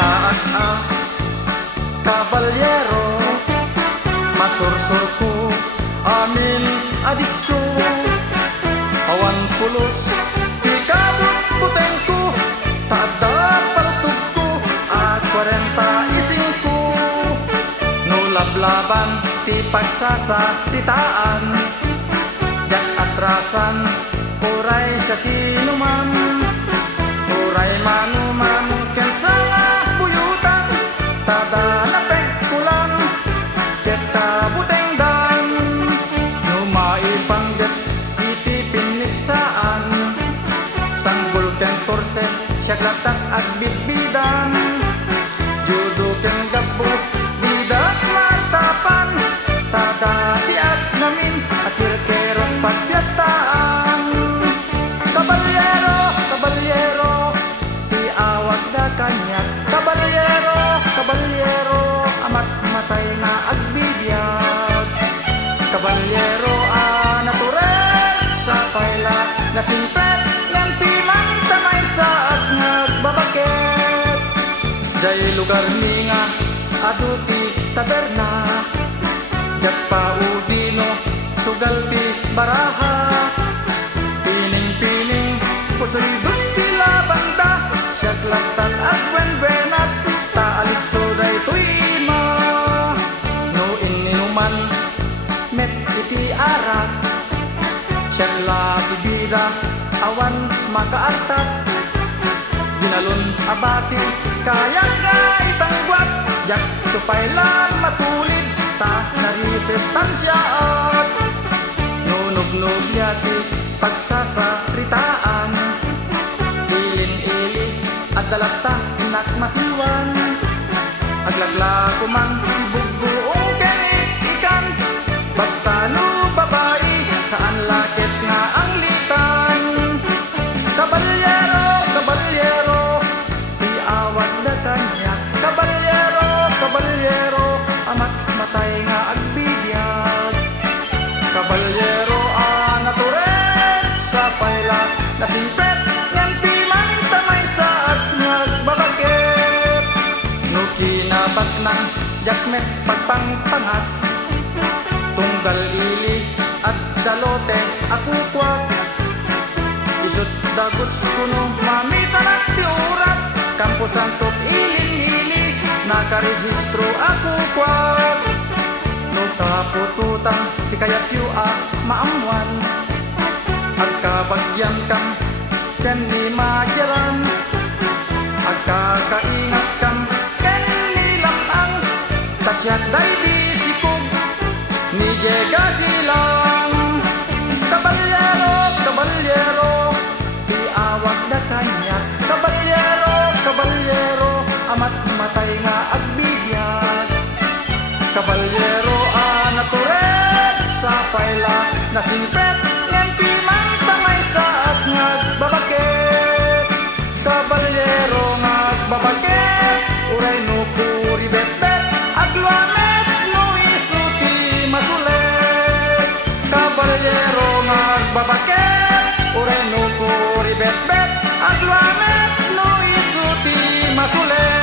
saat kabalyero, masursur ko amin adiso. Awan pulos di kabut buteng ko, tada paltug ko at 45. Nulablaban ti pagsasalitaan, jak atrasan uray sa sinuman. Uray manuman ken sa buyutan, tada napeg kulang ket kabuteng dan. Numaipanggep iti piniksaan, sanggol ken torse siaglatak at bidbidan. Judo ken gabbo bidak martapan, tada tiat namin asir kerot pagpiastaan. Kabalyero, kabalyero, iawag da kanya. Kabalyero, kabalyero, amat matay na agbibiyag. Kabalyero, natural sa paila, nasimpet ng piman tamay sa at nagbabakit. Jay lugar ni nga aduti taberna, jak paudino sugal ti baraha. Pusoy gusti labanda, siaglatan at buenas, taalis to day tuima. No ininuman, met iti arak, siagla bibida, awan makaartat. Dinalon abasi, kayak nga itangguat, jak tupaylan matulid, ta narisestansyaat. Nunog-nog niya ti pagsasaritaan, dalata inak masiwan. Aglagla kumang ibugbuong kenit ikan, basta no babae saan lakit nga ang litan. Kabalyero, kabalyero, iawag na kanya. Kabalyero, kabalyero, amat matay nga agbibiyag. Kabalyero, naturen sa paila, nasimpet ngang piman tamay sa nagbabakit. No kinabak ng jakmet pagpangpangas, tunggal ili at dalote akukwak. Isut dagus kuno mamita na ti oras, kampusan tot ilin-ili nakarehistro akukwak. No kapututang ti kayat yu maamwan, agkabagyan kang ken ni majalan. Agkakaingas kang ken nilamang, tasyat day di sikog ni jega silang. Kabalyero, kabalyero, iawag na kanya. Kabalyero, kabalyero, amat matay nga agbibiyag. Kabalyero, naturet sa paila, nasimpet ngang piman tamay sa at nagbabakit. Kabalyero nagbabakit, uray no puri bet-bet, agluamet no isuti masulet. Kabalyero nagbabakit, uray no puri bet-bet, agluamet no isuti masulet.